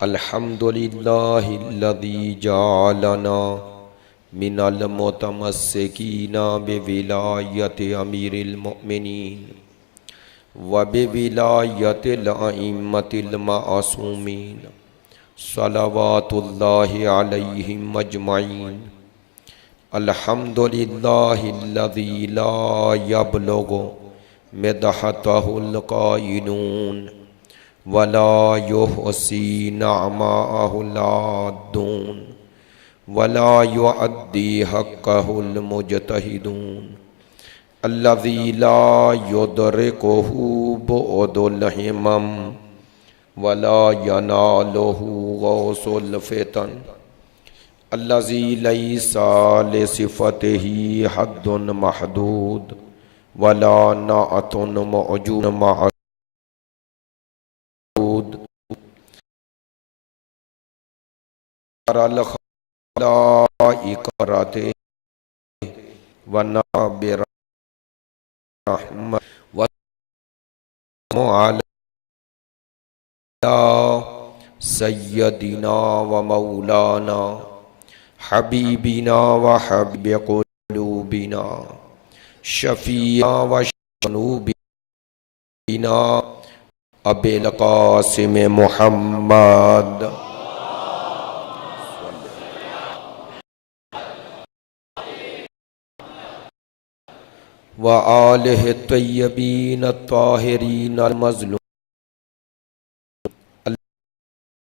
अल्हम्दुलिल्लाहिल्लज़ी जअलना मिनल मुतमस्सिकीना बिविलायति अमीरिल मुमिनीन व बिविलायतिल अइम्मतिल मासूमीन सलवातुल्लाहि अलैहिम अजमईन। अल्हम्दुलिल्लाहिल्लज़ी ला यब्लुगु मदहतहुल काइनून वला युहसी नअमाहुल आद्दून वला युअद्दी हक्कहुल मुजतहिदून अल्लज़ी ला युदरिकुहु बुअदुल हिमम वला यनालुहु गौसुल फितन अल्लज़ी लैसा लिसिफ़तिही हद्दुन महदूद वला नाअतुन मौजूद महदूद अल खलाइक़रते व नाबिरहमत व सय्यदिना व मौलाना हबीबिना व हबीब क़ुलूबिना शफ़ीना व शनूबिना अबिल क़ासिम मुहम्मद व आलिहि तय्यबीन ताहिरीन अल-मज़लूम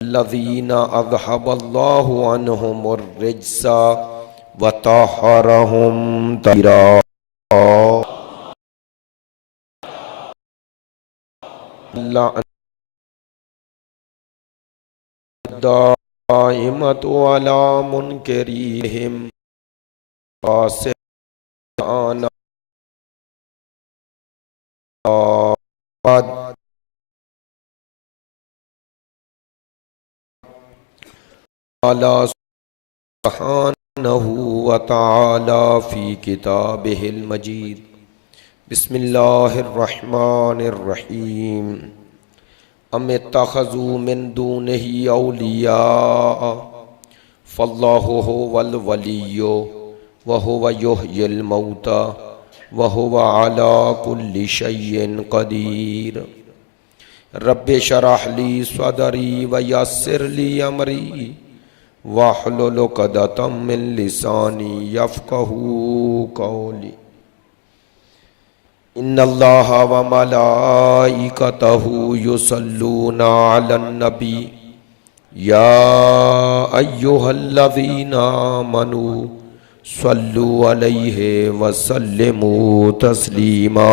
अल्लज़ीना अज़हबल्लाहु अन्हुमुर रिज्सा व तहहरहुम तहीरा। दाइमतु अला मुनकिरिहिम आसिआना अला सुब्हानहु व तआला फी किताबिहिल मजीद। बिस्मिल्लाहिर रहमानिर रहीम। अम इत्तखज़ू मिन दूनिही औलिया फल्लाहु हुवल वलिय्यु व हुवा युहयिल मौता व हुवा अला कुल्लि शैइन क़दीर। रब्बि शरह ली सदरी व यस्सिर ली अमरी वाहलुल उक़दतम मिन लिसानी यफ़क़हू क़ौली। इन्नल्लाहा व मलाइकतहू युसल्लूना अलन नबी या अय्युहल्लज़ीना आमनू सल्लु अलैहि व सल्लिमू तस्लीमा।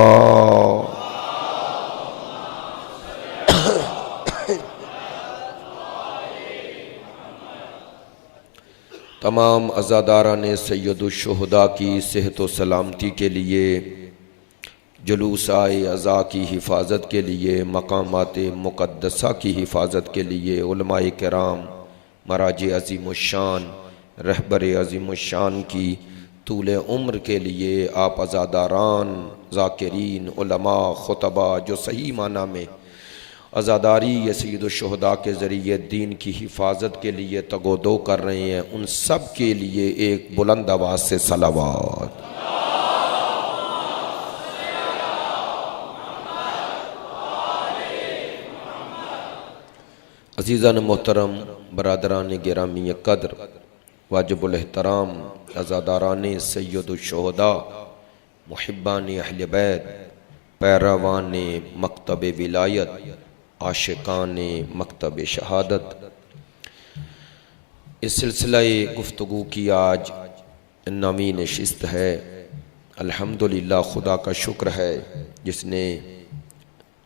तमाम अज़ादारान सय्यदुश्शुहदा की सेहत व सलामती के लिए, जुलूस-ए अज़ा की हिफाजत के लिए, मकामात मुक़द्दसा की हिफाजत के लिए, उलमाए किराम, मराजे अज़ीमुश्शान, रहबर अज़ीमुश्शान की तूले उम्र के लिए, आप अज़ादारान, ज़ाकिरीन, उलमा, खुतबा जो सही माना में अज़ादारी ये सय्यदुश्शुहदा के ज़रिए दीन की हिफाजत के लिए तगोदो कर रहे हैं, उन सब के लिए एक बुलंद आवाज़ से सलावत। अज़ीज़ान मोहतरम, बरादरान गिरामी कद्र, वाजिबुल एहतराम, अज़ादारान सय्यदुश्शुहदा, मुहिब्बान अहले बैत, पैरवान मकतब विलायत, आशिकान मकतब शहादत, इस सिलसिला गुफ्तगू की आज 9वीं नशिस्त है। अल्हम्दुलिल्लाह, खुदा का शुक्र है जिसने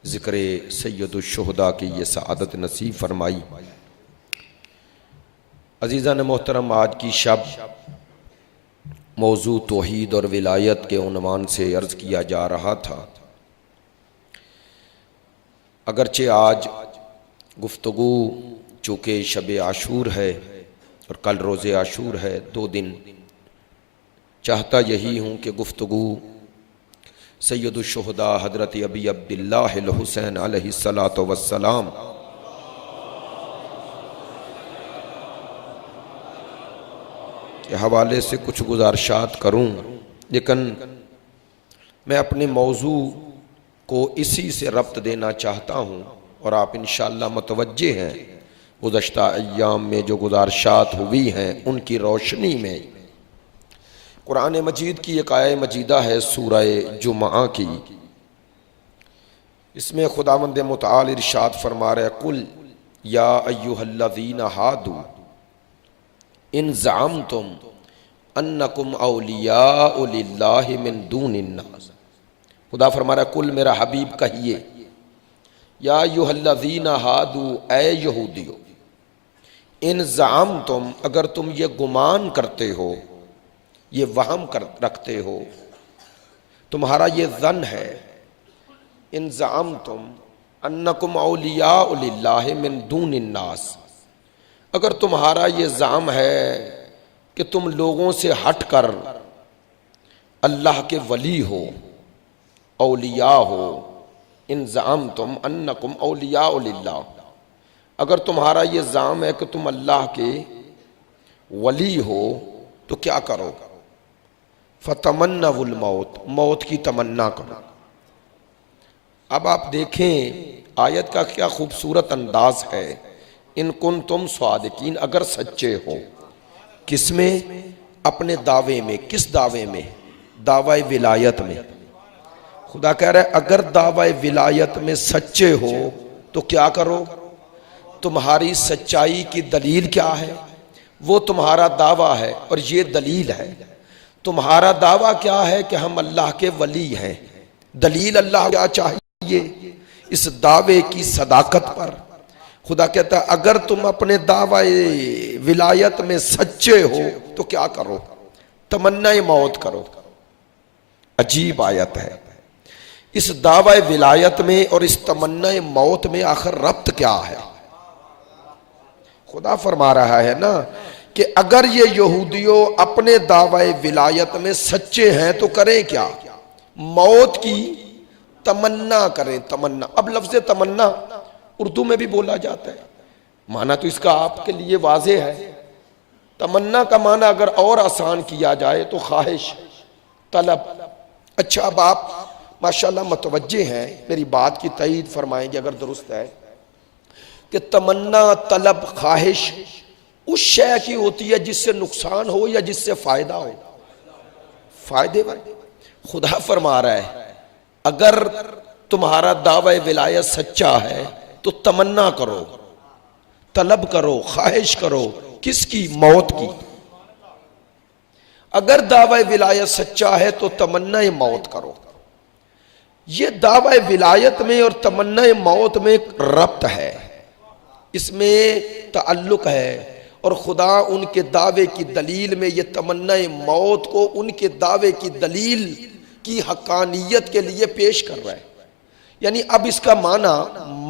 ज़िक्र सय्यदुश्शुहदा की ये सआदत नसीब फरमाई। अज़ीज़ान मोहतरम, आज की शब मौजू तौहीद और विलायत के उन्वान से अर्ज़ किया जा रहा था। अगरचे आज गुफ्तगू चूँकि शब आशूर है और कल रोज़े आशूर है, 2 दिन, चाहता यही हूँ कि गुफ्तगू सय्यदुश्शुहदा हज़रत अबी अब्दिल्लाह अल हुसैन अलैहिस्सलातु वस्सलाम के हवाले से कुछ गुजारिशात करूं, लेकिन मैं अपने मौजू को इसी से रब्त देना चाहता हूं और आप इंशाअल्लाह मुतवज्जे हैं। गुज़श्ता अय्याम में जो गुजारिशात हुई हैं उनकी रोशनी में कुरान मजीद की एक आय मजीदा है सूरह जुमा की। इसमें खुदावंद मुतआल इरशाद फरमा रहे, कुल या अय्युहल्लज़ीना हादू इन ज़अमतुम अन्नकुम औलियाउ लिल्लाहि मिन दूनिन्नास। खुदा फरमा रहा है, कुल मेरा हबीब कहिए, या अय्युहल्लज़ीना हादू, ऐ यहूदियो, इन ज़अमतुम, अगर तुम ये गुमान करते हो, ये वहम कर रखते हो, तुम्हारा ये ज़न है, इन ज़अमतुम अन्नकुम औलियाउ लिल्लाहि मिन दूनिन्नास, अगर तुम्हारा ये ज़ाम है कि तुम लोगों से हट कर अल्लाह के वली हो, औलिया हो, इन ज़अमतुम अन्नकुम औलियाउ लिल्लाह, अगर तुम्हारा ये ज़ाम है कि तुम अल्लाह के वली हो, तो क्या करो, फतमन्नवुल मौत, मौत की तमन्ना करो। अब आप देखें आयत का क्या खूबसूरत अंदाज है, इन कुन तुम स्वादिकीन, अगर सच्चे हो, किसमें, अपने दावे में, किस दावे में, दावाए विलायत में। खुदा कह रहा है अगर दावाए विलायत में सच्चे हो तो क्या करो, तुम्हारी सच्चाई की दलील क्या है, वो तुम्हारा दावा है और ये दलील है। तुम्हारा दावा क्या है कि हम अल्लाह के वली हैं, दलील अल्लाह क्या चाहिए इस दावे की सदाकत पर। खुदा कहता है अगर तुम अपने दावे विलायत में सच्चे हो तो क्या करो, तमन्ना मौत करो। अजीब आयत है। इस दावा विलायत में और इस तमन्ना मौत में आखिर रब्त क्या है। खुदा फरमा रहा है ना कि अगर ये यहूदियों अपने दावा विलायत में सच्चे हैं तो करें क्या, मौत की तमन्ना करें। तमन्ना, अब लफ्ज़ तमन्ना उर्दू में भी बोला जाता है, माना तो इसका आपके लिए वाज़े है। तमन्ना का माना अगर और आसान किया जाए तो ख्वाहिश, तलब। अच्छा, अब आप माशाल्लाह मुतवज्जे हैं, मेरी बात की तईद फरमाएंगे अगर दुरुस्त है कि तमन्ना, तलब, ख्वाहिश उस शय की होती है जिससे नुकसान हो या जिससे फायदा हो, फायदे में। खुदा फरमा रहा है अगर तुम्हारा दावा विलायत सच्चा है तो तमन्ना करो, तलब करो, ख्वाहिश करो, किसकी, मौत की। अगर दावा विलायत सच्चा है तो तमन्ना मौत करो। ये दावा विलायत में और तमन्ना मौत में एक रब्त है, इसमें ताल्लुक है। और खुदा उनके दावे की दलील में ये तमन्ना मौत को उनके दावे की दलील की हकानियत के लिए पेश कर रहा है। यानी अब इसका माना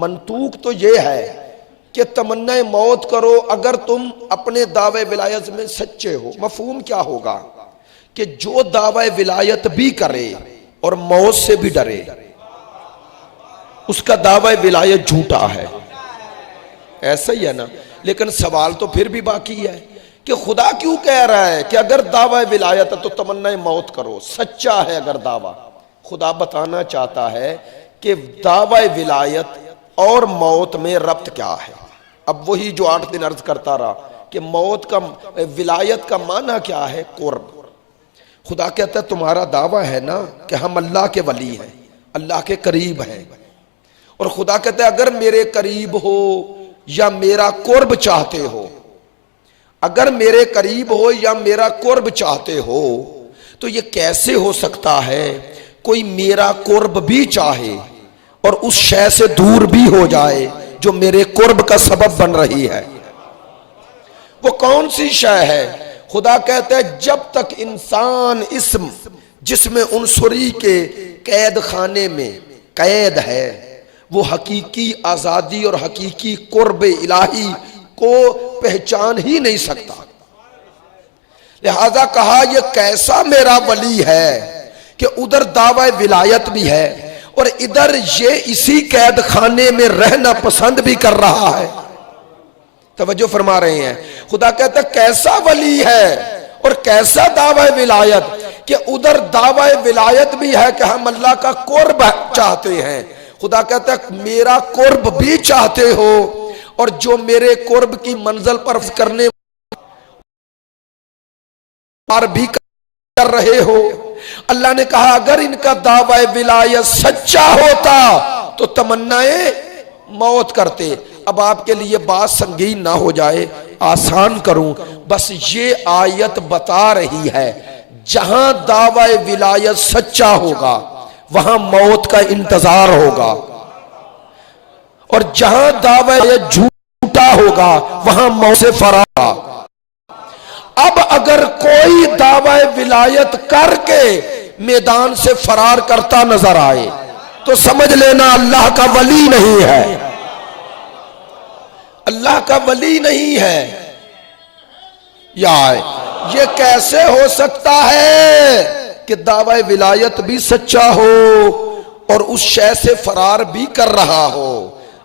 मंतूक तो ये है कि तमन्ना मौत करो अगर तुम अपने दावे विलायत में सच्चे हो। मफहूम क्या होगा कि जो दावा विलायत भी करे और मौत से भी डरे उसका दावा विलायत झूठा है, ऐसा ही है ना। लेकिन सवाल तो फिर भी बाकी है कि खुदा क्यों कह रहा है कि अगर दावा विलायत है तो तमन्ना मौत करो, सच्चा है अगर दावा। खुदा बताना चाहता है कि दावा विलायत और मौत में रब्त क्या है। अब वही जो 8 दिन अर्ज करता रहा कि मौत का, विलायत का माना क्या है, कुर्ब। खुदा कहता है तुम्हारा दावा है ना कि हम अल्लाह के वली हैं, अल्लाह के करीब हैं, और खुदा कहता है अगर मेरे करीब हो या मेरा कुर्ब चाहते हो, अगर मेरे करीब हो या मेरा कुर्ब चाहते हो तो ये कैसे हो सकता है कोई मेरा कुर्ब भी चाहे और उस शय से दूर भी हो जाए जो मेरे कुर्ब का सबब बन रही है। वो कौन सी शय है? खुदा कहता है जब तक इंसान इस जिसमें उनसुरी के कैद खाने में कैद है वो हकीकी आजादी और हकीकी कुर्ब इलाही को पहचान ही नहीं सकता। लिहाजा कहा यह कैसा मेरा वली है कि उधर दावा विलायत भी है और इधर ये इसी कैद खाने में रहना पसंद भी कर रहा है। तवज्जो फरमा रहे हैं। खुदा कहता कैसा वली है और कैसा दावा विलायत कि उधर दावा विलायत भी है कि हम अल्लाह का कुर्ब चाहते हैं। खुदा कहता है मेरा कुर्ब भी चाहते हो और जो मेरे कुर्ब की मंजिल पर करने पर भी कर रहे हो। अल्लाह ने कहा अगर इनका दावा विलायत सच्चा होता तो तमन्नाएं मौत करते। अब आपके लिए बात संगीन ना हो जाए, आसान करूं, बस ये आयत बता रही है जहां दावा विलायत सच्चा होगा वहां मौत का इंतजार होगा, और जहां दावा झूठा होगा वहां मौत से फरार। अब अगर कोई दावा विलायत करके मैदान से फरार करता नजर आए तो समझ लेना अल्लाह का वली नहीं है, अल्लाह का वली नहीं है। यार ये कैसे हो सकता है कि दावा विलायत भी सच्चा हो और उस शय से फरार भी कर रहा हो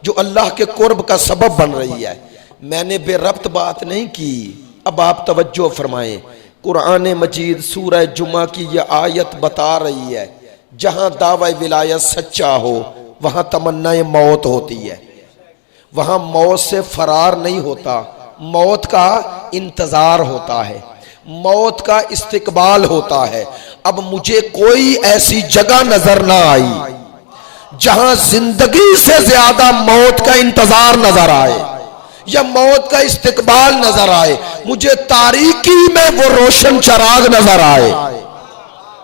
जो अल्लाह के कुर्ब का सबब बन रही है। मैंने बेरब्त बात नहीं की, अब आप तवज्जो फरमाएं। कुरान मजीद सूरह जुमा की यह आयत बता रही है जहां दावा विलायत सच्चा हो वहां तमन्नाए मौत होती है, वहां मौत से फरार नहीं होता, मौत का इंतजार होता है, मौत का इस्तिकबाल होता है। अब मुझे कोई ऐसी जगह नजर ना आई जहां जिंदगी से ज्यादा मौत का इंतजार नजर आए या मौत का इस्तिकबाल नजर आए। मुझे तारीकी में वो रोशन चिराग नजर आए,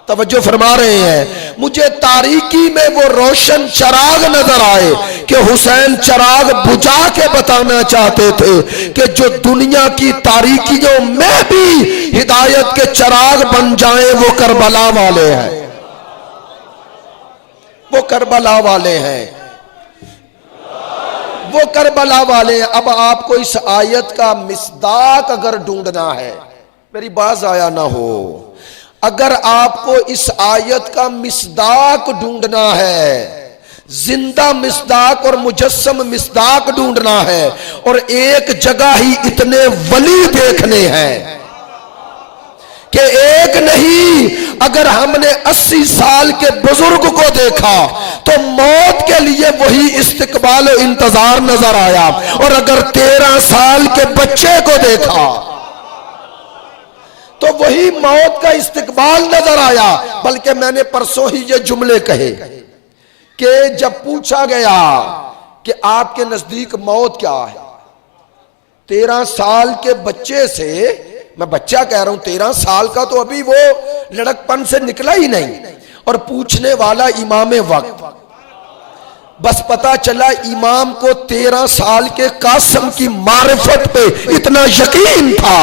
तवज्जो फरमा रहे हैं, मुझे तारीकी में वो रोशन चिराग नजर आए कि हुसैन चिराग बुझा के बताना चाहते थे कि जो दुनिया की तारीकियों में भी हिदायत के चिराग बन जाएं वो करबला वाले हैं, वो करबला वाले हैं, वो करबला वाले हैं। अब आपको इस आयत का मिसदाक अगर ढूंढना है, मेरी बात आया ना हो, अगर आपको इस आयत का मिसदाक ढूंढना है, जिंदा मिसदाक और मुजस्सम मिसदाक ढूंढना है, और एक जगह ही इतने वली देखने हैं कि एक नहीं, अगर हमने 80 साल के बुजुर्ग को देखा तो मौत के लिए वही इस्तिकबाल और इंतजार नजर आया, और अगर 13 साल के बच्चे को देखा तो वही मौत का इस्तिकबाल नजर आया। बल्कि मैंने परसों ही ये जुमले कहे कि जब पूछा गया कि आपके नजदीक मौत क्या है, 13 साल के बच्चे से, मैं बच्चा कह रहा हूं, 13 साल का तो अभी वो लड़कपन से निकला ही नहीं, और पूछने वाला इमाम वक्त, बस पता चला इमाम को 13 साल के कासिम की मारिफत पे इतना यकीन था।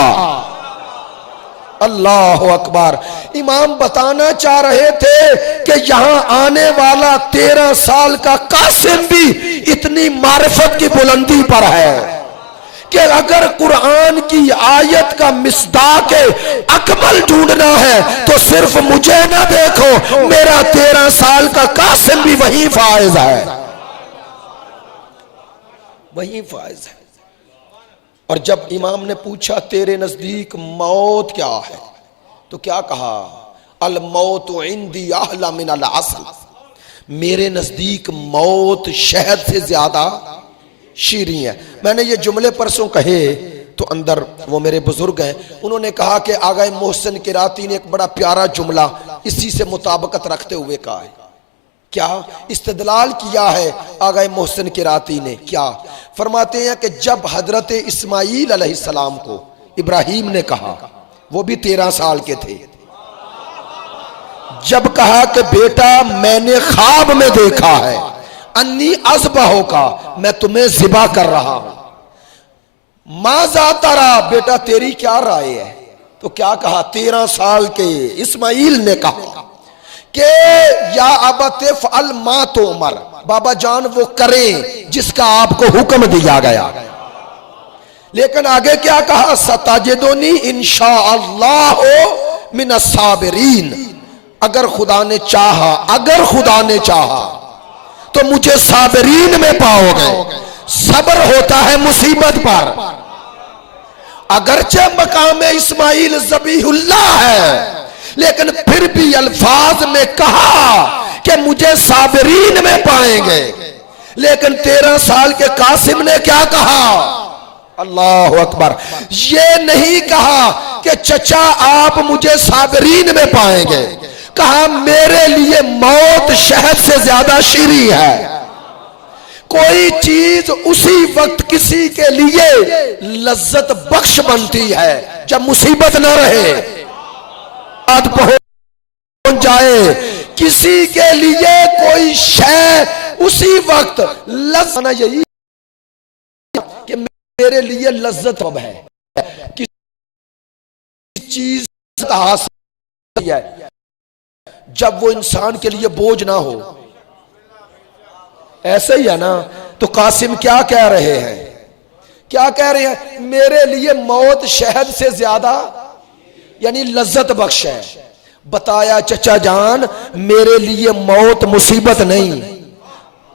अल्लाह अकबर। इमाम बताना चाह रहे थे कि यहां आने वाला 13 साल का कासिम भी इतनी मारिफत की बुलंदी पर है कि अगर कुरान की आयत का मिसदाक अकमल ढूंढना है तो सिर्फ मुझे ना देखो, मेरा 13 साल का कासिम भी वही फायज है, वही फायज है। और जब इमाम ने पूछा तेरे नजदीक मौत क्या है, तो क्या कहा, अल मौत इंदी अहला मिन अल असल, मेरे नजदीक मौत शहद से ज्यादा शीरी है। मैंने ये जुमले परसों कहे तो अंदर वो मेरे बुजुर्ग हैं, उन्होंने कहा कि आगा मोहसिन किराती ने एक बड़ा प्यारा जुमला इसी से मुताबिकत रखते हुए कहा है। क्या इस्तदलाल किया है आगा मोहसिन किराती ने, क्या फरमाते हैं कि जब हजरत इस्माईल अलैहिस्सलाम को इब्राहिम ने कहा, वो भी 13 साल के थे, जब कहा कि बेटा मैंने ख्वाब में देखा है अन्नी अज़बहो का, मैं तुम्हें ज़िबा कर रहा हूं, माज़ा तरा, बेटा तेरी क्या राय है, तो क्या कहा, 13 साल के इस्माईल ने कहा कि या अबत फ़अल मा तुमर, बाबा जान वो करें जिसका आपको हुक्म दिया गया। लेकिन आगे क्या कहा, सताजिदुनी इंशाअल्लाह मिनस साबिरीन, अगर खुदा ने चाहा, अगर खुदा ने चाहा तो मुझे साबिरीन में पाओगे। सब्र होता है मुसीबत पर, अगरचे मकाम इस्माइल ज़बीहुल्लाह है, लेकिन फिर भी अल्फाज में कहा कि मुझे साबिरीन में पाएंगे। लेकिन 13 साल के कासिम ने क्या कहा? अल्लाह अकबर। ये नहीं कहा कि चचा आप मुझे साबिरीन में पाएंगे, कहा मेरे लिए मौत शहद से ज्यादा शीरी है। कोई चीज उसी वक्त किसी के लिए लज्जत बख्श बनती है जब मुसीबत न रहे, बात पहुंच जाए। किसी के लिए कोई शय उसी वक्त लज्जत, यही कि मेरे लिए लज्जत अब है, किसी चीज हासिल है जब वो इंसान के लिए बोझ ना हो। ऐसे ही है ना? तो कासिम क्या कह रहे हैं? क्या कह रहे हैं? मेरे लिए मौत शहद से ज्यादा यानी लज्जत बख्श है। बताया चचा जान मेरे लिए मौत मुसीबत नहीं,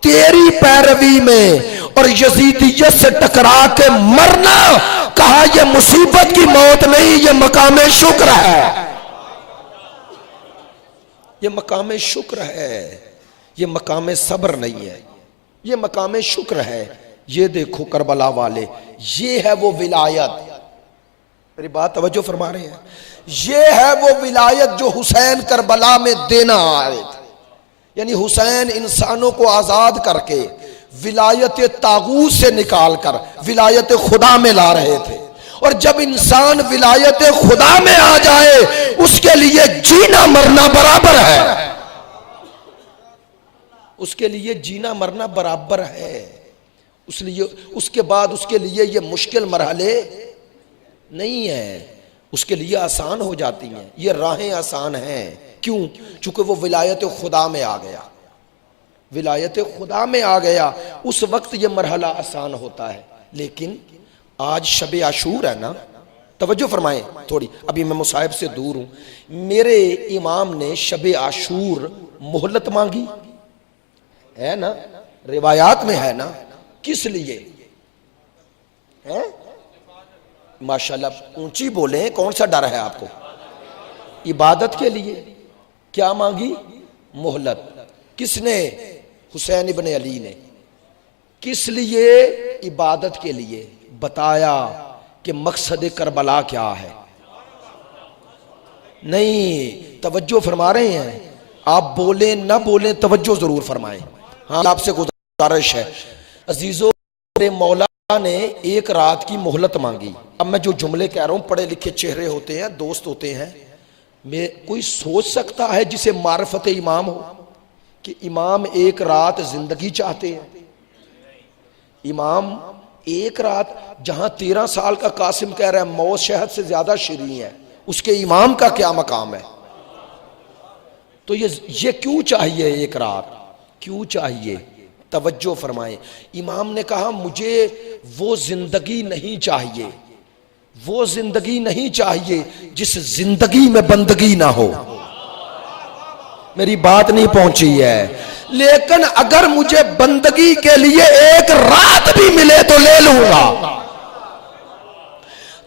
तेरी पैरवी में और यजीदियत से टकरा के मरना, कहा यह मुसीबत की मौत नहीं, यह मकामे शुक्र है। यह मकामे शुक्र है, यह मकामे सब्र नहीं है, यह मकामे शुक्र है। ये देखो करबला वाले, ये है वो विलायत। मेरी बात तवज्जो फरमा रहे हैं? ये है वो विलायत जो हुसैन करबला में देना आए थे। यानी हुसैन इंसानों को आजाद करके विलायत तागूत से निकालकर विलायत खुदा में ला रहे थे। और जब इंसान विलायत खुदा में आ जाए उसके लिए जीना मरना बराबर है, उसके लिए जीना मरना बराबर है। उसलिए उसके बाद उसके लिए ये मुश्किल मरहले नहीं है, उसके लिए आसान हो जाती हैं, ये राहें आसान हैं। क्यों? चूंकि वो विलायत खुदा में आ गया, विलायत खुदा में आ गया, उस वक्त ये मरहला आसान होता है। लेकिन आज शब आशूर है ना, तवज्जो फरमाएं थोड़ी, अभी मैं मुसाहिब से दूर हूं। मेरे इमाम ने शब आशूर मोहलत मांगी है ना, रिवायात में है ना, किस लिए है? माशाल्लाह ऊंची बोले, कौन सा डर है आपको? इबादत के लिए। क्या मांगी? मोहलत। किसने? हुसैन इब्ने अली ने। किस लिए? इबादत के लिए। बताया कि मकसद करबला क्या है? नहीं, तवज्जो फरमा रहे हैं आप, बोले ना बोले तवज्जो जरूर फरमाएं। हाँ, आपसे गुजारिश है अजीजों, मेरे मौला ने एक रात की मोहलत मांगी। अब मैं जो जुमले कह रहा हूं, पढ़े लिखे चेहरे होते हैं, दोस्त होते हैं, मैं कोई सोच सकता है जिसे मार्फत इमाम हो कि इमाम एक रात जिंदगी चाहते हैं? इमाम एक रात, जहां 13 साल का कासिम कह रहा है मौत शहद से ज्यादा शीरीं है, उसके इमाम का क्या मकाम है? तो ये क्यों चाहिए एक रात? क्यों चाहिए? तवज्जो फरमाएं। इमाम ने कहा मुझे वो जिंदगी नहीं चाहिए, वो जिंदगी नहीं चाहिए जिस जिंदगी में बंदगी ना हो। मेरी बात नहीं पहुंची है। लेकिन अगर मुझे बंदगी के लिए एक रात भी मिले तो ले लूंगा।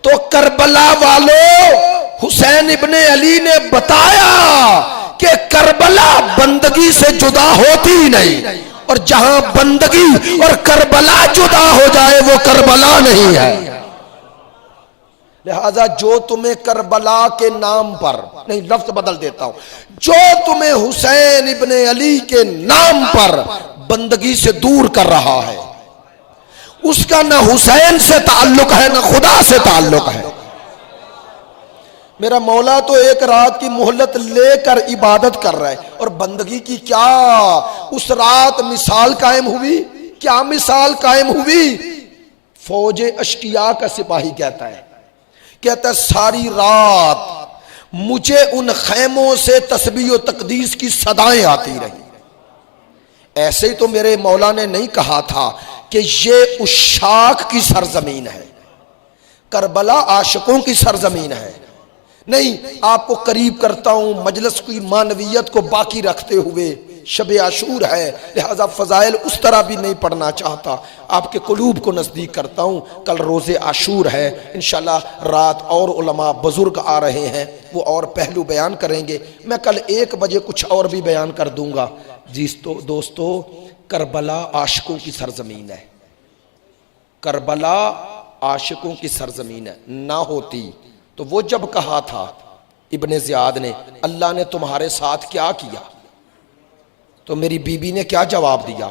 तो करबला वालों, हुसैन इब्ने अली ने बताया कि करबला बंदगी से जुदा होती ही नहीं, और जहां बंदगी और करबला जुदा हो जाए वो करबला नहीं है। लिहाजा जो तुम्हें करबला के नाम पर, नहीं लफ्ज बदल देता हूं, जो तुम्हें हुसैन इब्ने अली के नाम पर बंदगी से दूर कर रहा है, उसका ना हुसैन से ताल्लुक है ना खुदा से ताल्लुक है। मेरा मौला तो एक रात की मोहलत लेकर इबादत कर रहा है, और बंदगी की क्या उस रात मिसाल कायम हुई? क्या मिसाल कायम हुई? फौज अशकिया का सिपाही कहता है सारी रात मुझे उन खैमों से तस्बीह व तकदीस की सदाएं आती रही। ऐसे ही तो मेरे मौला ने नहीं कहा था कि ये उशाक की सरजमीन है, करबला आशिकों की सरजमीन है। नहीं, आपको करीब करता हूं मजलिस की मानवियत को बाकी रखते हुए, शब आशूर है, लिहाजा फ़ज़ाइल उस तरह भी नहीं पढ़ना चाहता, आपके कुलूब को नज़दीक करता हूँ। कल रोज़े आशूर है, इंशाल्लाह रात और उलमा बुज़ुर्ग आ रहे हैं, वो और पहलू बयान करेंगे। मैं कल 1 बजे कुछ और भी बयान कर दूँगा। जी दोस्तों, करबला आशिकों की सरजमीन है, करबला आशिकों की सरजमीन है। ना होती तो वो जब कहा था इब्ने ज़ियाद ने, अल्लाह ने तुम्हारे साथ क्या किया, तो मेरी बीबी ने क्या जवाब दिया,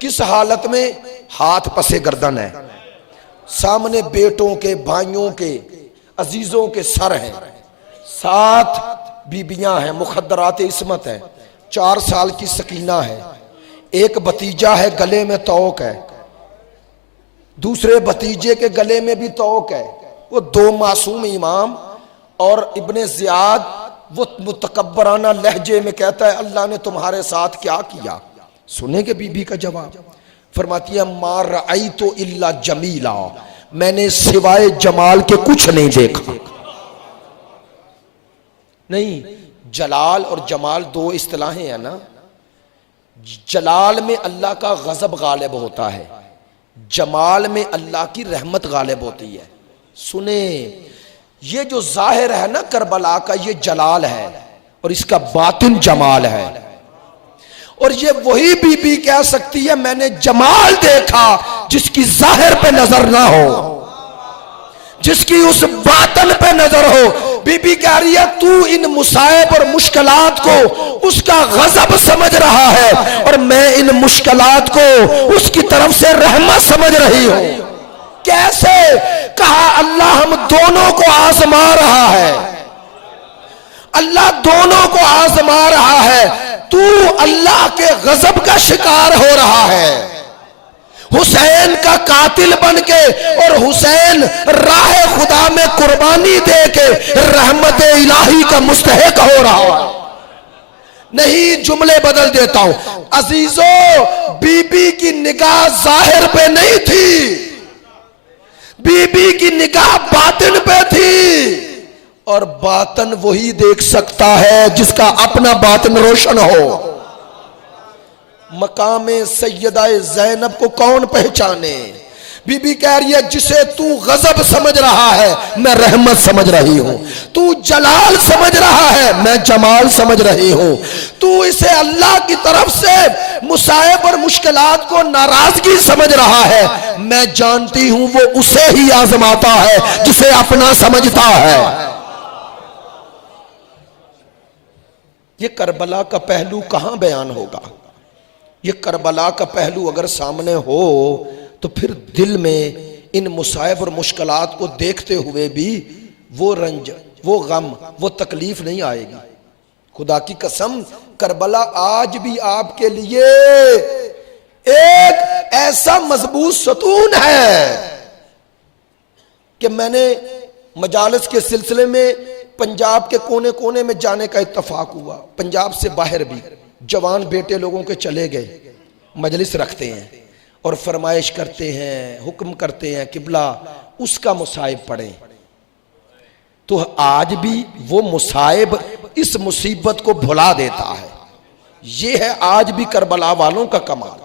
किस हालत में, हाथ पसे गर्दन है, सामने बेटों के, भाइयों के, अजीजों के सर हैं, 7 बीबियां हैं, मुखद्दरात इस्मत है, 4 साल की सकीना है, एक भतीजा है गले में तौक है, दूसरे भतीजे के गले में भी तौक है, वो 2 मासूम इमाम। और इब्ने ज़ियाद वो मुतकब्बराना लहजे में कहता है अल्लाह ने तुम्हारे साथ क्या किया। सुनेंगे बीबी का जवाब, फरमाती है मार रअई तो इल्ला जमीला, मैंने सिवाय जमाल के कुछ नहीं देखा। नहीं, जलाल और जमाल 2 इस्तिलाहें हैं ना। जलाल में अल्लाह का गजब गालिब होता है, जमाल में अल्लाह की रहमत गालिब होती है। सुने, ये जो जाहिर है ना करबला का, ये जलाल है और इसका बातिन जमाल है। और ये वही बीबी कह सकती है मैंने जमाल देखा जिसकी जाहिर पे नजर ना हो, जिसकी उस बातन पे नजर हो। बीबी कह रही है तू इन मुसाइब और मुश्किलात को उसका गजब समझ रहा है और मैं इन मुश्किलात को उसकी तरफ से रहमत समझ रही हूं। कैसे? कहा अल्लाह हम दोनों को आजमा रहा है, अल्लाह दोनों को आजमा रहा है। तू अल्लाह के गजब का शिकार हो रहा है, हुसैन का कातिल बन के, और हुसैन राह खुदा में कुर्बानी दे के रहमत इलाही का मुस्तहिक हो रहा है। नहीं, जुमले बदल देता हूं अजीजों, बीबी की निगाह जाहिर पे नहीं थी, बीबी की निगाह बातिन पे थी। और बातन वही देख सकता है जिसका अपना बातन रोशन हो। मकामे सैयदा ज़ैनब को कौन पहचाने? बीबी कह रही है जिसे तू गजब समझ रहा है मैं रहमत समझ रही हूं, तू जलाल समझ रहा है मैं जमाल समझ रही हूं, तू इसे अल्लाह की तरफ से मुसाइब और मुश्किलात को नाराजगी समझ रहा है, मैं जानती हूं वो उसे ही आजमाता है जिसे अपना समझता है। ये करबला का पहलू कहां बयान होगा? ये करबला का पहलू अगर सामने हो तो फिर दिल में इन मुसाइब और मुश्किलात को देखते हुए भी वो रंज, वो गम, वो तकलीफ नहीं आएगी। खुदा की कसम, करबला आज भी आपके लिए एक ऐसा मजबूत सतून है कि मैंने मजालिस के सिलसिले में पंजाब के कोने कोने में जाने का इत्तफाक हुआ। पंजाब से बाहर भी जवान बेटे लोगों के चले गए, मजलिस रखते हैं और फरमाइश करते हैं, हुक्म करते हैं किबला उसका मुसाइब पढ़े। तो आज भी वो मुसाइब इस मुसीबत को भुला देता है। ये है आज भी करबला वालों का कमाल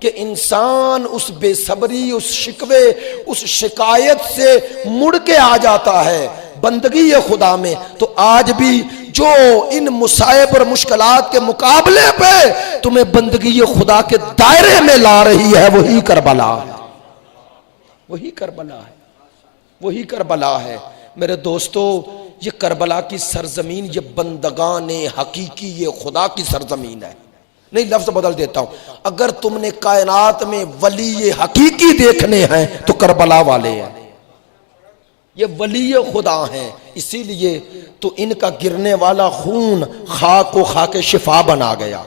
कि इंसान उस बेसब्री, उस शिकवे, उस शिकायत से मुड़ के आ जाता है बंदगी ये खुदा में। तो आज भी जो इन मुसाइब और मुश्किलात के मुकाबले पे तुम्हें बंदगी ये खुदा के दायरे में ला रही है, वही करबला है, वही करबला है, वही करबला है। मेरे दोस्तों, ये करबला की सरजमीन, ये बंदगाने हकीकी, ये खुदा की सरजमीन है। नहीं, लफ्ज बदल देता हूं, अगर तुमने कायनात में वली ये हकीकी देखने हैं तो करबला वाले हैं, ये वली खुदा हैं। इसीलिए तो इनका गिरने वाला खून खाक को खाके शिफा बना गया,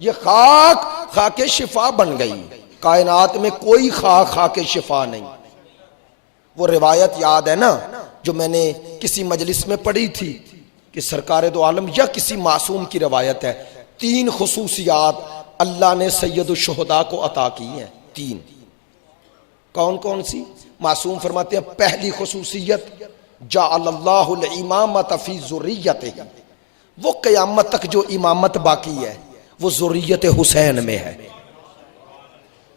ये खाक खाके शिफा बन गई। कायनात में कोई खाक खाके शिफा नहीं। वो रिवायत याद है ना जो मैंने किसी मजलिस में पढ़ी थी कि सरकार दो आलम या किसी मासूम की रिवायत है, 3 खुसूसियात अल्लाह ने सैयदुल शुहदा को अता की हैं। 3 कौन कौन सी? मासूम फरमाते हैं पहली खुसूसियत जाअल्लाहुल इमामत फी ज़ुर्रियतिही, वो क़यामत तक जो इमामत बाकी है वो ज़ुर्रियत हुसैन में है।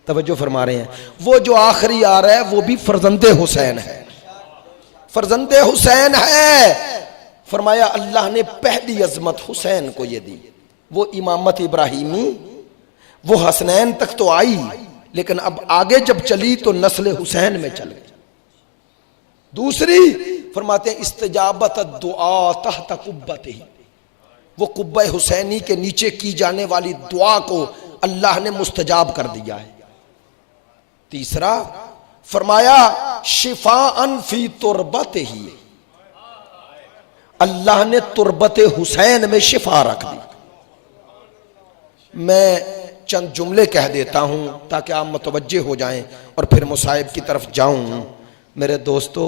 तवज्जो फरमा रहे हैं। वो जो आखिरी आ रहा है वो भी फर्जंदे हुसैन है, फर्जंदे हुसैन है। फरमाया अल्लाह ने पहली अजमत हुसैन को ये दी, वो इमामत इब्राहिमी, वो हसनैन तक तो आई, लेकिन अब आगे जब चली तो नस्ल हुसैन में चल गई। दूसरी फरमाते हैं इस्तिजाबत दुआ तहत कुब्बतिही, वो कुब्बा हुसैनी के नीचे की जाने वाली दुआ को अल्लाह ने मुस्तजाब कर दिया है। तीसरा फरमाया शिफाअन फी तुरबतिही, अल्लाह ने तुरबत हुसैन में शिफा रख दी। मैं चंद जुमले कह देता हूं ताकि आप मुतवज्जे हो जाएं और फिर मुसाहिब की तरफ जाऊं। मेरे दोस्तों,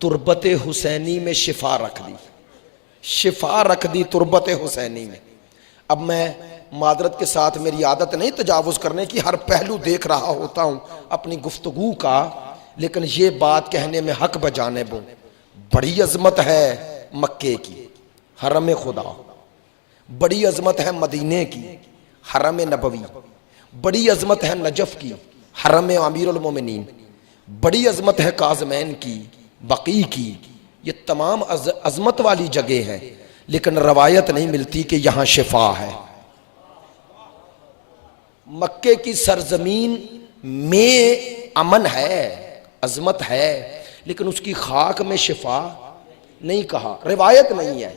तुरबत हुसैनी में शिफा रख दी, शिफा रख दी तुरबत हुसैनी में। अब मैं मादरत के साथ, मेरी आदत नहीं तजावुज़ करने की, हर पहलू देख रहा होता हूं अपनी गुफ्तगू का, लेकिन ये बात कहने में हक बजाने बो। बड़ी अजमत है मक्के की हरम खुदा, बड़ी अजमत है मदीने की हरम नबवी, बड़ी अजमत है नजफ की हरम अमीरुल मोमिनीन, बड़ी अजमत है काज़मैन की, बकी की। ये तमाम अजमत वाली जगह है, लेकिन रवायत नहीं मिलती कि यहां शिफा है। मक्के की सरजमीन में अमन है, अजमत है, लेकिन उसकी खाक में शिफा नहीं कहा, रिवायत नहीं है।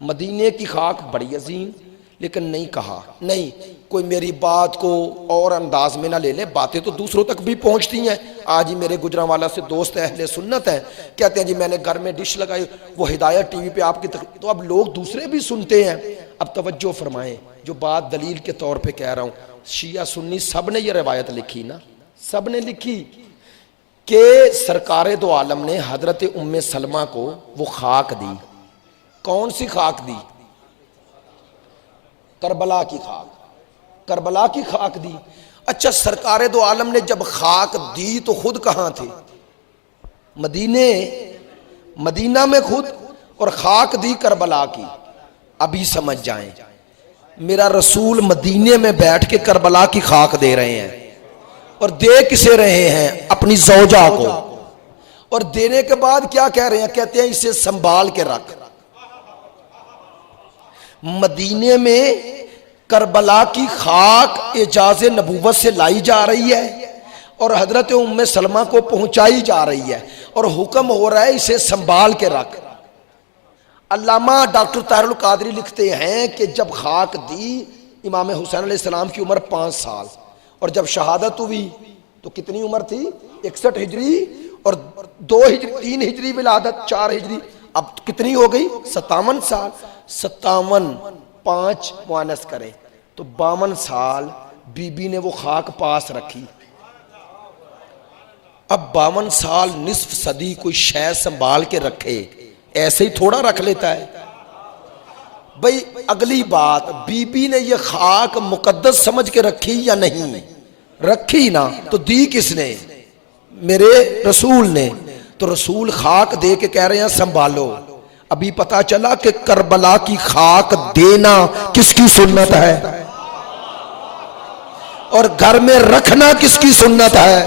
मदीने की खाक बड़ी अजीम, लेकिन नहीं कहा। नहीं, कोई मेरी बात को और अंदाज में ना ले ले, बातें तो दूसरों तक भी पहुंचती हैं। आज ही मेरे गुजरांवाला से दोस्त अहले सुन्नत हैं, कहते हैं जी मैंने घर में डिश लगाई, वो हिदायत टीवी पे आपकी तो अब लोग दूसरे भी सुनते हैं। अब तवज्जो फरमाएं, जो बात दलील के तौर पे कह रहा हूं, शिया सुन्नी सब ने ये रिवायत लिखी ना, सब ने लिखी कि सरकारे दो आलम ने हजरत उम्मे सलमा को वो खाक दी। कौन सी खाक दी? करबला की खाक, करबला की खाक दी। अच्छा, सरकारे दो आलम ने जब खाक दी तो खुद कहां थे? मदीने, मदीना में खुद, और खाक दी करबला की। अभी समझ जाएं, मेरा रसूल मदीने में बैठ के करबला की खाक दे रहे हैं, और दे किसे रहे हैं? अपनी ज़ौजा को। और देने के बाद क्या कह रहे हैं? कहते हैं इसे संभाल के रख। मदीने में करबला की खाक एजाज़े नबूवत से लाई जा रही है और हजरत उम्मे सलमा को पहुंचाई जा रही है, और हुक्म हो रहा है इसे संभाल के रख। अल्लामा डॉक्टर ताहिरुल कादरी लिखते हैं कि जब खाक दी, इमाम हुसैन अलैहिस्सलाम की उम्र 5 साल, और जब शहादत हुई तो कितनी उम्र थी? 61 हिजरी, और 2 हिजरी, 3 हिजरी विलादत, 4 हिजरी, अब कितनी हो गई? 57 साल। 57 5 मुआनस करें तो 52 साल बीबी ने वो खाक पास रखी। अब 52 साल, निस्फ सदी कोई शय संभाल के रखे, ऐसे ही थोड़ा रख लेता है भाई। अगली बात, बीबी ने ये खाक मुकद्दस समझ के रखी या नहीं रखी? ना तो दी किसने? मेरे रसूल ने। तो रसूल खाक दे के कह रहे हैं संभालो। अभी पता चला कि करबला की खाक देना किसकी सुन्नत है और घर में रखना किसकी सुन्नत है।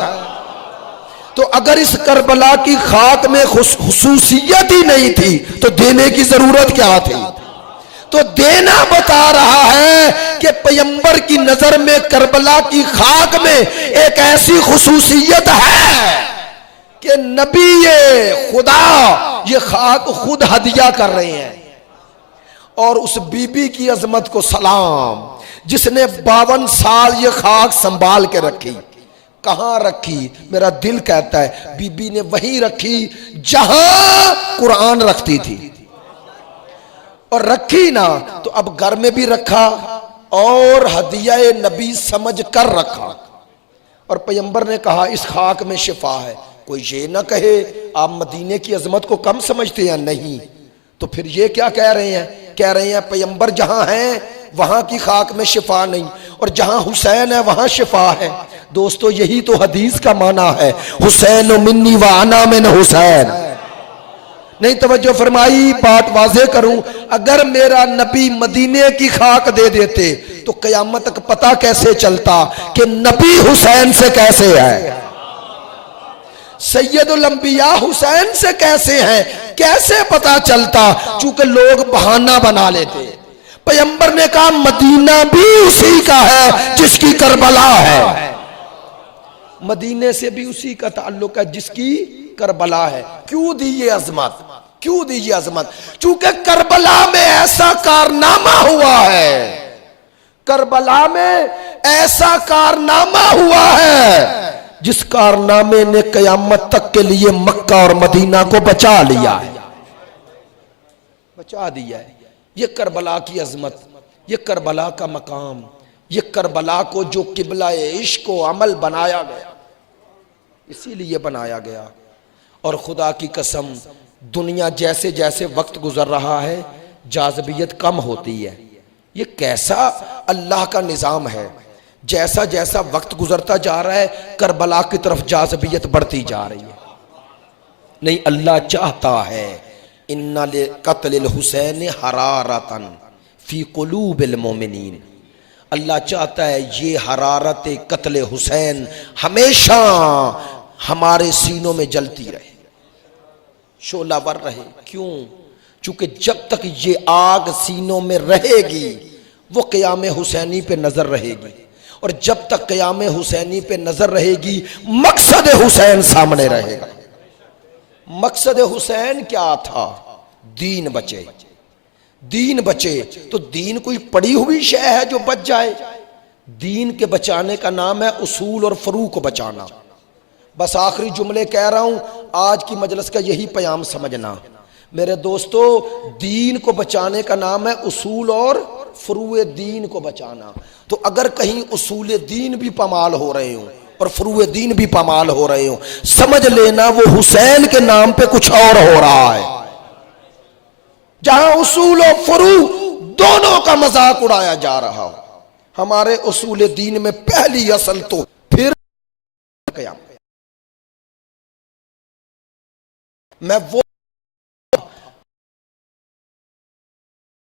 तो अगर इस करबला की खाक में खुसूसियत ही नहीं थी तो देने की जरूरत क्या थी? तो देना बता रहा है कि पैगंबर की नजर में करबला की खाक में एक ऐसी खुसूसियत है कि नबी ये खुदा ये खाक खुद हदिया कर रहे हैं। और उस बीबी की अजमत को सलाम, जिसने 52 साल ये खाक संभाल के रखी। कहां रखी? मेरा दिल कहता है बीबी ने वहीं रखी जहां कुरान रखती थी, और रखी ना तो अब घर में भी रखा और हदिया नबी समझ कर रखा। और पैगंबर ने कहा इस खाक में शिफा है। कोई ये ना कहे आप मदीने की अजमत को कम समझते हैं, नहीं। तो फिर ये क्या कह रहे हैं? कह रहे हैं पैगंबर जहां हैं वहां की खाक में शिफा नहीं, और जहां हुसैन है वहां शिफा है। दोस्तों, यही तो हदीस का माना है, हुसैन मिन्नी व अना मिन हुसैन। नहीं तवज्जो फरमाई, बात वाज़ेह करूं, अगर मेरा नबी मदीने की खाक दे देते तो क़यामत तक पता कैसे चलता कि नबी हुसैन से कैसे है, सैयदुल अंबिया हुसैन से कैसे हैं, कैसे पता चलता? चूंकि लोग बहाना बना लेते। पैगंबर ने कहा मदीना भी उसी का है जिसकी करबला है, मदीने से भी उसी का ताल्लुक है जिसकी करबला है। क्यों दी ये अजमत, क्यों दी ये अजमत? चूंकि करबला में ऐसा कारनामा हुआ है, करबला में ऐसा कारनामा हुआ है जिस कारनामे ने कयामत तक के लिए मक्का और मदीना को बचा लिया है, बचा दिया है। ये करबला की अजमत, ये करबला का मकाम, ये करबला को जो किबला इश्क व अमल बनाया गया, इसीलिए बनाया गया। और खुदा की कसम, दुनिया जैसे जैसे वक्त गुजर रहा है जाज़बियत कम होती है। ये कैसा अल्लाह का निज़ाम है, जैसा जैसा वक्त गुजरता जा रहा है करबला की तरफ जाज़बियत बढ़ती जा रही है। नहीं, अल्लाह चाहता है इन्ना ले कत्लिल हुसैन हरारतन फी कुलूबिल मोमिनीन, अल्लाह चाहता है ये हरारत कत्ल हुसैन हमेशा हमारे सीनों में जलती रहे, शोलावर रहे। क्यों? चूंकि जब तक ये आग सीनों में रहेगी वो क़याम हुसैनी पे नजर रहेगी, और जब तक क़याम हुसैनी पे नजर रहेगी मकसद हुसैन सामने रहेगा। मकसद हुसैन क्या था? दीन बचे, दीन बचे। तो दीन कोई पड़ी हुई शय है जो बच जाए? दीन के बचाने का नाम है उसूल और फरूक को बचाना। बस आखिरी जुमले कह रहा हूं, आज की मजलिस का यही पैगाम समझना मेरे दोस्तों, दीन को बचाने का नाम है उसूल और फरूए दीन को बचाना। तो अगर कहीं उसूल दीन भी पमाल हो रहे हो और फरूए दीन भी पमाल हो रहे हो, समझ लेना वो हुसैन के नाम पे कुछ और हो रहा है। जहां उसूल और फरू दोनों का मजाक उड़ाया जा रहा हो, हमारे उसूल दीन में पहली असल तो फिर क़यामत। मैं वो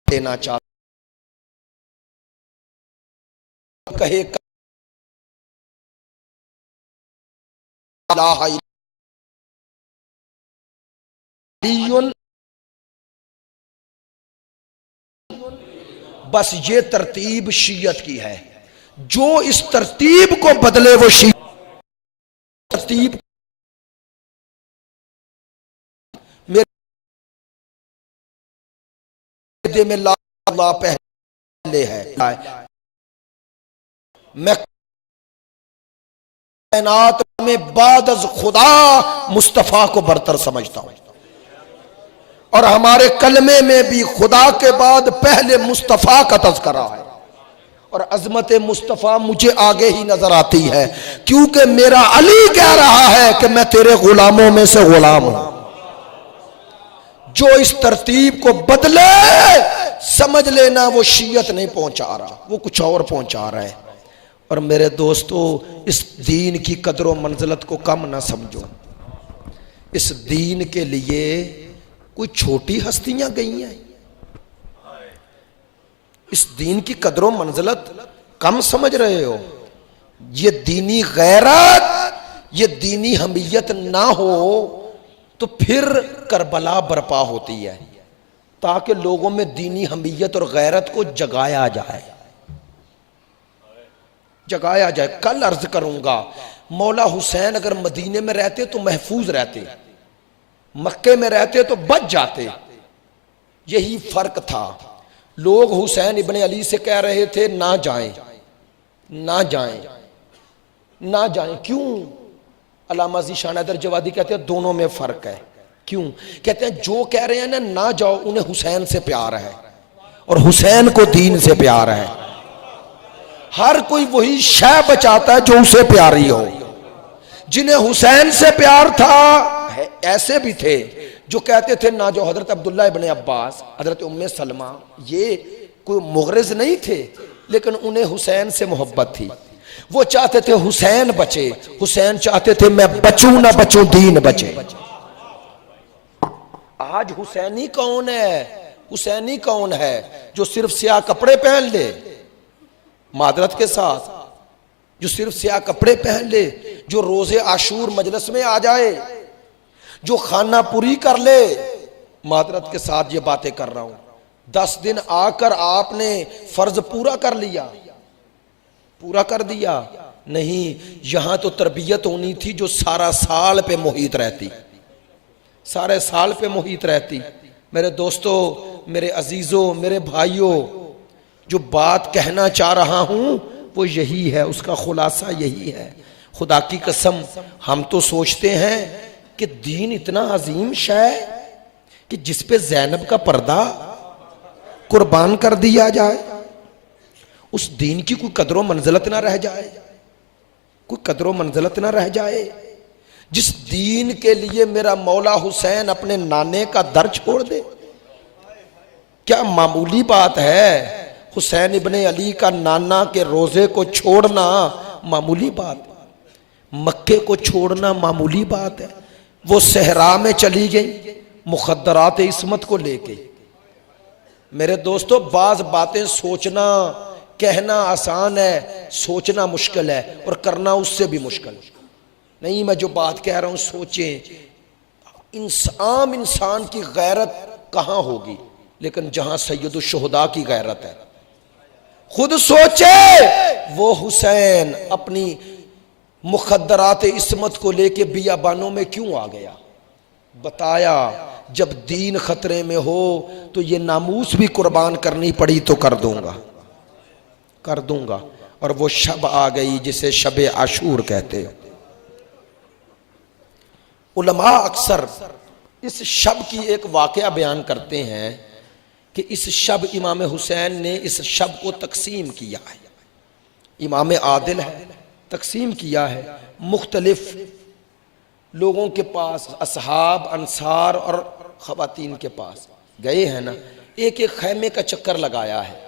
देना चाहता, कहे बस ये तरतीब शीयत की है, जो इस तरतीब को बदले वो शी तरतीब मेरे में ला पहले है। मैं कायनात में बाद अज़ खुदा मुस्तफ़ा को बरतर समझता हूं, और हमारे कलमे में भी खुदा के बाद पहले मुस्तफ़ा का तज़किरा है, और अजमत मुस्तफ़ा मुझे आगे ही नजर आती है, क्योंकि मेरा अली कह रहा है कि मैं तेरे गुलामों में से गुलाम हूं। जो इस तरतीब को बदले समझ लेना वो शीयत नहीं पहुंचा रहा, वो कुछ और पहुंचा रहा है। और मेरे दोस्तों, इस दीन की कदर व मंजिलत को कम ना समझो। इस दीन के लिए कोई छोटी हस्तियां गई हैं, इस दीन की कदर व मंजिलत कम समझ रहे हो। ये दीनी गैरत, ये दीनी हमीयत ना हो तो फिर करबला बर्पा होती है, ताकि लोगों में दीनी हमीयत और गैरत को जगाया जाए, जगाया जाए। कल अर्ज करूंगा, मौला हुसैन अगर मदीने में रहते तो महफूज रहते, मक्के में रहते तो बच जाते। यही फर्क था। लोग हुसैन इब्ने अली से कह रहे थे ना जाएं, ना जाएं, ना जाएं। क्यों? अल्लामा ज़ीशान हैदर जवादी कहते हैं दोनों में फर्क है। क्यों? कहते हैं जो कह रहे हैं ना ना जाओ, उन्हें हुसैन से प्यार है और हुसैन को दीन से प्यार है। हर कोई वही शय बचाता है जो उसे प्यारी हो। जिन्हें हुसैन से प्यार था, ऐसे भी थे जो कहते थे ना जो हजरत अब्दुल्ला इब्ने अब्बास, हजरत उम्मे सलमा, ये कोई मुगरिज नहीं थे, लेकिन उन्हें हुसैन से मोहब्बत थी। वो चाहते थे हुसैन बचे, हुसैन चाहते थे मैं बचूं ना बचूं, दीन बचे। आज हुसैनी कौन है? हुसैनी कौन है जो सिर्फ स्याह कपड़े पहन ले, मादरत के साथ, जो सिर्फ स्याह कपड़े पहन ले, जो रोजे आशूर मजलिस में आ जाए, जो खाना पूरी कर ले। मादरत के साथ ये बातें कर रहा हूं। 10 दिन आकर आपने फर्ज पूरा कर लिया, पूरा कर दिया? नहीं, यहां तो तरबियत होनी थी जो सारा साल पे मुहित रहती, सारे साल पे मुहित रहती। मेरे दोस्तों, मेरे अजीजों, मेरे भाइयों, जो बात कहना चाह रहा हूं वो यही है, उसका खुलासा यही है। खुदा की कसम, हम तो सोचते हैं कि दीन इतना अजीम शय कि जिस पे ज़ैनब का पर्दा कुर्बान कर दिया जाए, उस दीन की कोई कदर मंजिलत ना रह जाए, कोई कदर मंजिलत ना रह जाए। जिस दीन के लिए मेरा मौला हुसैन अपने नाने का दर छोड़ दे, क्या मामूली बात है? हुसैन इब्ने अली का नाना के रोजे को छोड़ना मामूली बात, मक्के को छोड़ना मामूली बात है। वो सहरा में चली गई मुखद्दरात इस्मत को लेके। मेरे दोस्तों, बाज बातें सोचना कहना आसान है, सोचना मुश्किल है, और करना उससे भी मुश्किल नहीं। मैं जो बात कह रहा हूं सोचें, आम इंसान की गैरत कहां होगी, लेकिन जहां सैयदुल शुहदा की गैरत है, खुद सोचे। वो हुसैन अपनी मुखद्दरात इस्मत को लेके बियाबानों में क्यों आ गया? बताया, जब दीन खतरे में हो तो ये नामूस भी कुर्बान करनी पड़ी तो कर दूंगा, कर दूंगा। और वो शब आ गई जिसे शबे आशूर कहते हो। उलमा अक्सर इस शब की एक वाकया बयान करते हैं कि इस शब इमाम हुसैन ने इस शब को तकसीम किया है। इमाम आदिल है, तकसीम किया है मुख्तलिफ लोगों के पास, असहाब, अंसार और खवातीन के पास गए हैं ना, एक एक खैमे का चक्कर लगाया है।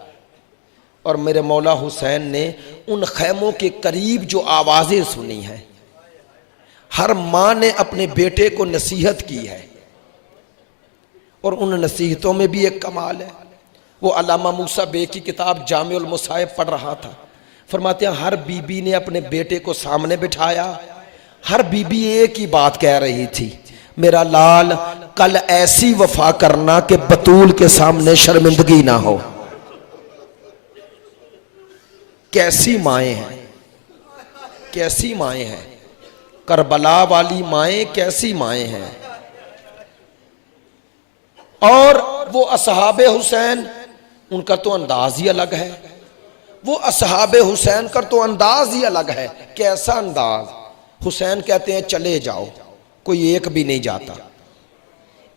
और मेरे मौला हुसैन ने उन खैमों के करीब जो आवाज़ें सुनी हैं, हर माँ ने अपने बेटे को नसीहत की है, और उन नसीहतों में भी एक कमाल है। वो अल्लामा मूसा बे की किताब जामिउल मुसाहिब पढ़ रहा था। फरमाते हैं हर बीबी ने अपने बेटे को सामने बिठाया, हर बीबी एक ही बात कह रही थी, मेरा लाल कल ऐसी वफा करना कि बतूल के सामने शर्मिंदगी ना हो। कैसी माएँ हैं, कैसी माएँ हैं, करबला वाली माएँ कैसी माएँ हैं। और वो असहाबे हुसैन, उनका तो अंदाज ही अलग है। वो असहाबे हुसैन का तो अंदाज ही अलग है। कैसा अंदाज? हुसैन कहते हैं चले जाओ, कोई एक भी नहीं जाता,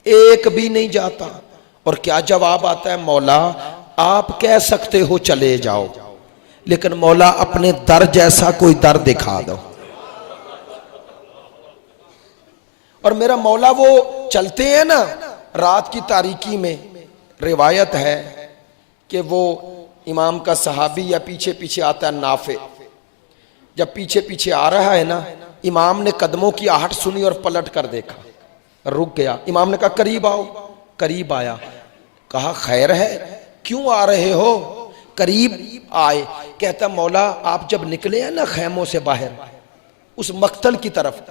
एक भी नहीं जाता। और क्या जवाब आता है? मौला आप कह सकते हो चले जाओ, लेकिन मौला अपने दर जैसा कोई दर दिखा दो। और मेरा मौला वो चलते हैं ना रात की तारीकी में, रिवायत है कि वो इमाम का सहाबी या पीछे पीछे आता है नाफे, जब पीछे पीछे आ रहा है ना, इमाम ने कदमों की आहट सुनी और पलट कर देखा, रुक गया। इमाम ने कहा करीब आओ, करीब आया, कहा खैर है, क्यों आ रहे हो? करीब आए, कहता मौला आप जब निकले हैं ना खैमों से बाहर उस मक्तल की तरफ,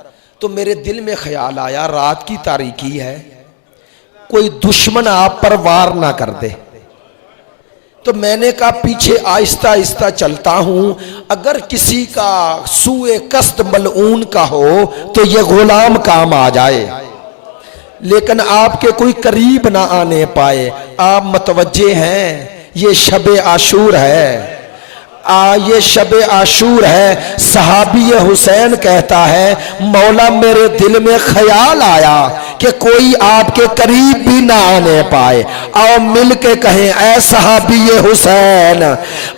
तो मेरे दिल में ख्याल आया रात की तारीकी है, कोई दुश्मन आप पर वार ना कर दे। तो मैंने कहा पीछे आहिस्ता आहिस्ता चलता हूं, अगर किसी का सूए कस्त मलऊन का हो तो ये गुलाम काम आ जाए, लेकिन आपके कोई करीब ना आने पाए। आप मतवज्जे हैं, ये शबे आशूर है, ये शबे आशूर है। सहाबी हुसैन कहता है मौला मेरे दिल में ख्याल आया कि कोई आपके करीब भी ना आने पाए। आओ मिल के कहें ऐ सहाबी हुसैन,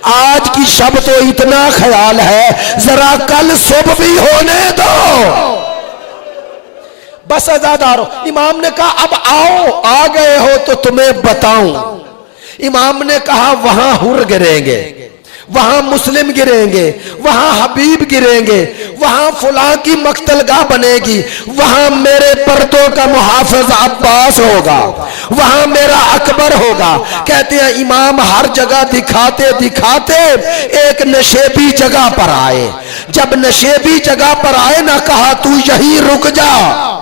आज की शब तो इतना ख्याल है, जरा कल सुबह भी होने दो, बस आजादार हो। इमाम ने कहा अब आओ, आ गए हो तो तुम्हें बताऊं। इमाम ने कहा वहां हुर गिरेंगे, वहां मुस्लिम गिरेंगे, वहां हबीब गिरेंगे, वहां फुला की मक्तलगाह बनेगी, वहां मेरे पर्दों का मुहाफिज अब्बास होगा, वहां मेरा अकबर होगा। कहते हैं इमाम हर जगह दिखाते दिखाते एक नशेबी जगह पर आए। जब नशेबी जगह पर आए ना, कहा तू यहीं रुक जा,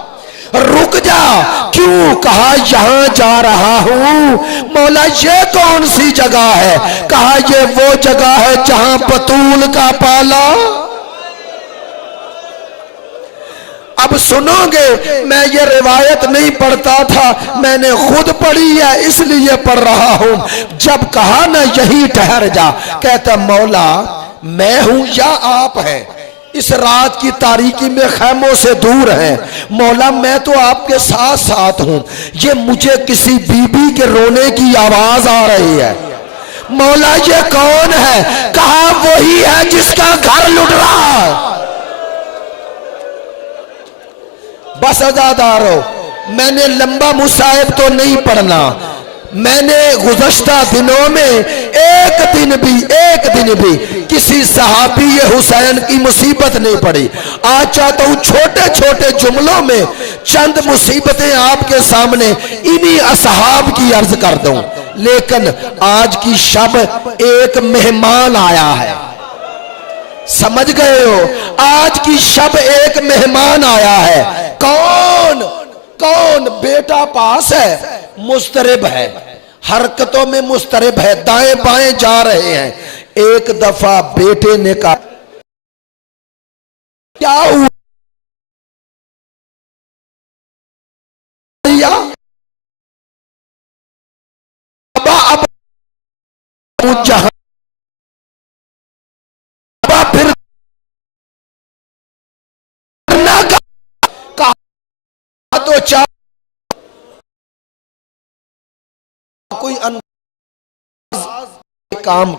रुक जा। क्यों? कहा यहां जा रहा हूं। मौला ये कौन सी जगह है? कहा ये वो जगह है जहां बतूल का पाला। अब सुनोगे, मैं ये रिवायत नहीं पढ़ता था, मैंने खुद पढ़ी है इसलिए पढ़ रहा हूं। जब कहा ना यही ठहर जा, कहता मौला मैं हूं या आप हैं? इस रात की तारीकी में खैमों से दूर है। मौला मैं तो आपके साथ साथ हूं। ये मुझे किसी बीबी के रोने की आवाज आ रही है। मौला ये कौन है? कहा वही है जिसका घर लुट रहा है। बस अज़ादारो, मैंने लंबा मुसाहिब तो नहीं पढ़ना, मैंने गुज़श्ता दिनों में एक दिन भी किसी सहाबी हुसैन की मुसीबत नहीं पड़ी। आज चाहता हूं छोटे छोटे जुमलों में चंद मुसीबतें आपके सामने इन्हीं असहाब की अर्ज कर दूं। लेकिन आज की शब एक मेहमान आया है, समझ गए हो? आज की शब एक मेहमान आया है। कौन? कौन? बेटा पास है, मुस्तरिब है, हरकतों में मुस्तरिब है, दाएं बाएं जा रहे हैं। एक दफा बेटे ने कहा क्या हुआ? अब जहां फिर कहा तो चाह कोई काम।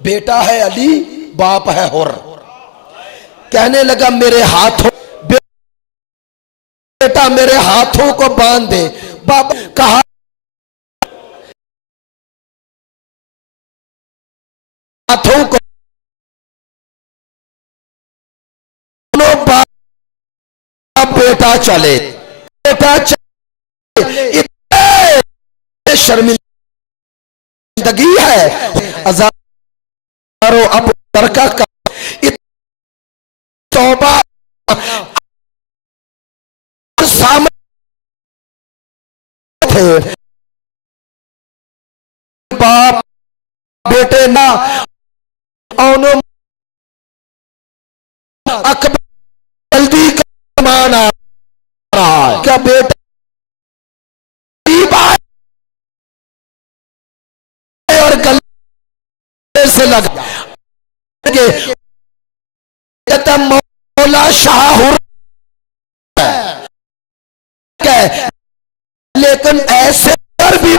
बेटा है अली, बाप है हुर। कहने लगा मेरे हाथों, बेटा मेरे हाथों को बांध दे। बाप कहा हाथों को, बाप बेटा चले, बेटा चले। इतने शर्मिंदगी है, हजारों अब तरका का तौबा सामने थे। बाप बेटे ना अकबर जल्दी कमान आ रहा है। क्या बेटा और गले से लगा मौला शाह, लेकिन ऐसे पर भी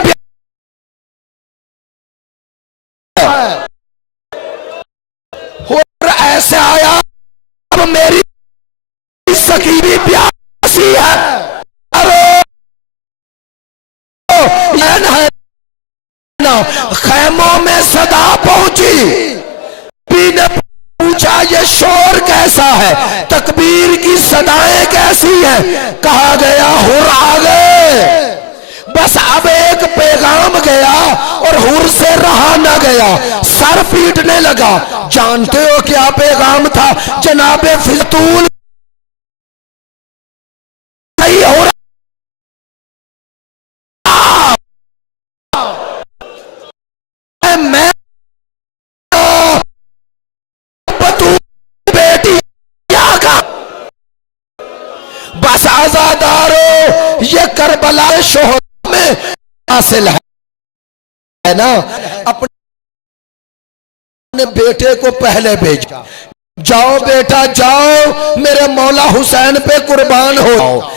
ऐसे आया। अब मेरी सखी भी प्यासी है। अरे है ना, खैमों में सदा पहुंची। भी ने पूछा ये शोर कैसा है, तकबीर की सदाएं कैसी हैं? कहा गया हुर आ गए। बस अब एक पैगाम गया और हुर से रहा ना गया, सर पीटने लगा। जानते हो क्या पैगाम था? जनाबे फिजतूल नहीं हो रहा, मैं बेटी का। बस आजादारो, ये करबला शोहर में हासिल है ना। अपने बेटे को पहले भेजा, जाओ बेटा जाओ, मेरे मौला हुसैन पे कुर्बान हो।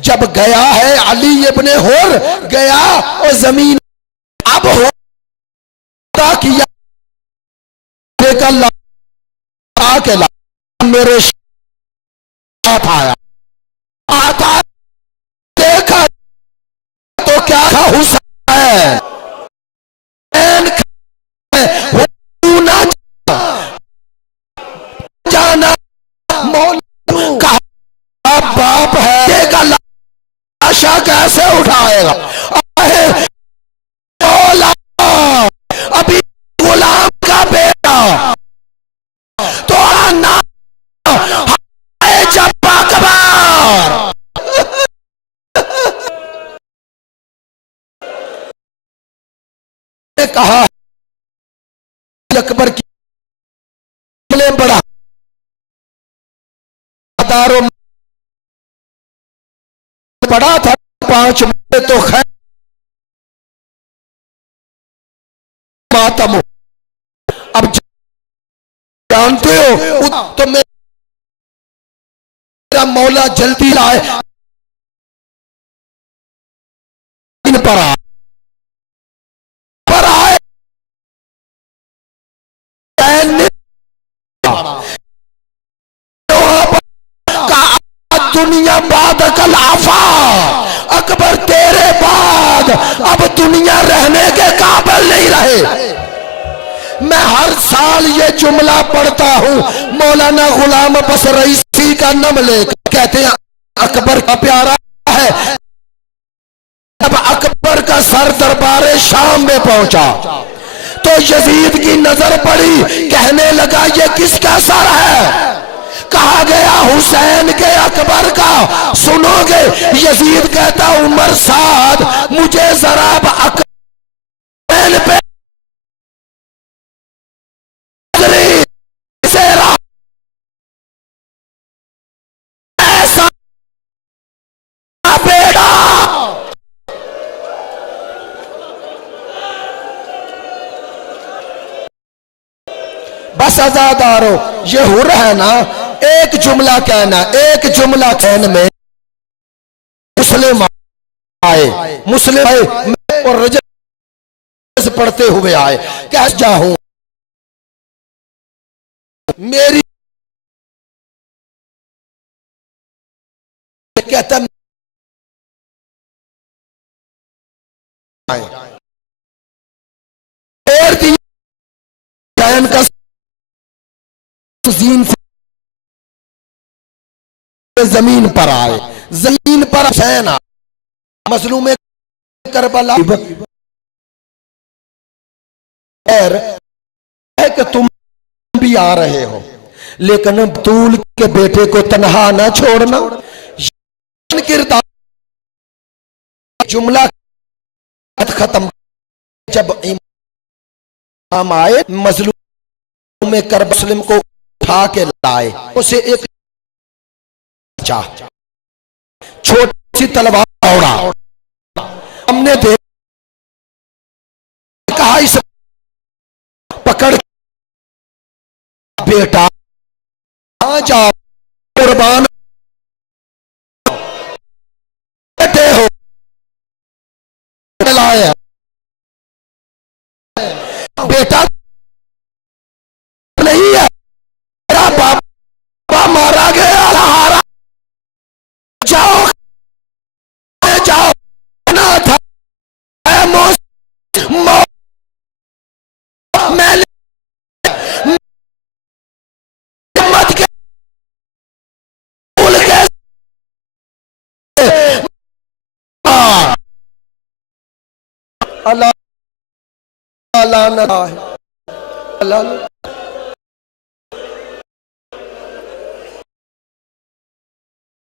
जब गया है अली इब्ने हुर गया और जमीन अब होता किया के मेरे साथ आया, आता देखा तो क्या था हुसैन कैसे उठाएगा? अरे मौला, अभी गुलाम का बेटा तो आना है जब अकबर। ने कहा अकबर की बड़ा दारो बड़ा था, 5 मुद्दे तो खैर मातम। अब जानते हो तो मेरा मौला जल्दी लाए पर आए दुनिया बाद कल आफा, अकबर तेरे बाद अब दुनिया रहने के काबिल नहीं रहे। मैं हर साल ये जुमला पढ़ता हूँ, मौलाना गुलाम बस रईसी का नाम लेकर कहते हैं अकबर का प्यारा है। जब अकबर का सर दरबार शाम में पहुंचा तो यजीद की नजर पड़ी, कहने लगा ये किसका सर है? कहा गया हुसैन के अकबर का। सुनोगे? यजीद कहता उमर साद मुझे जरा अकबर पे ऐसा बेटा। बस आजादारो, ये हुर है ना, एक जुमला कहना, एक जुमला कहने में मुस्लिम आए, मुस्लिम आए और रजब पढ़ते हुए आए। कैसे जाऊं मेरी कहता का जमीन पर आए, जमीन पर हुसैन मजलूम करबला है कि तुम भी आ रहे हो, लेकिन बतूल के बेटे को तन्हा ना छोड़ना। किरदार जुमला खत्म। जब इमाम आए मजलूम में कर मुस्लिम को उठा के लाए, उसे एक छोटी सी तलवार दौड़ा, हमने देखा इस पकड़ बेटा आ जाओ कुर्बान बेटे हो लाया बेटा नहीं है, मेरा बाबा मारा गया, हारा जाओ जाओ ना था मैं मत के भूल के अल्लाह लानत है।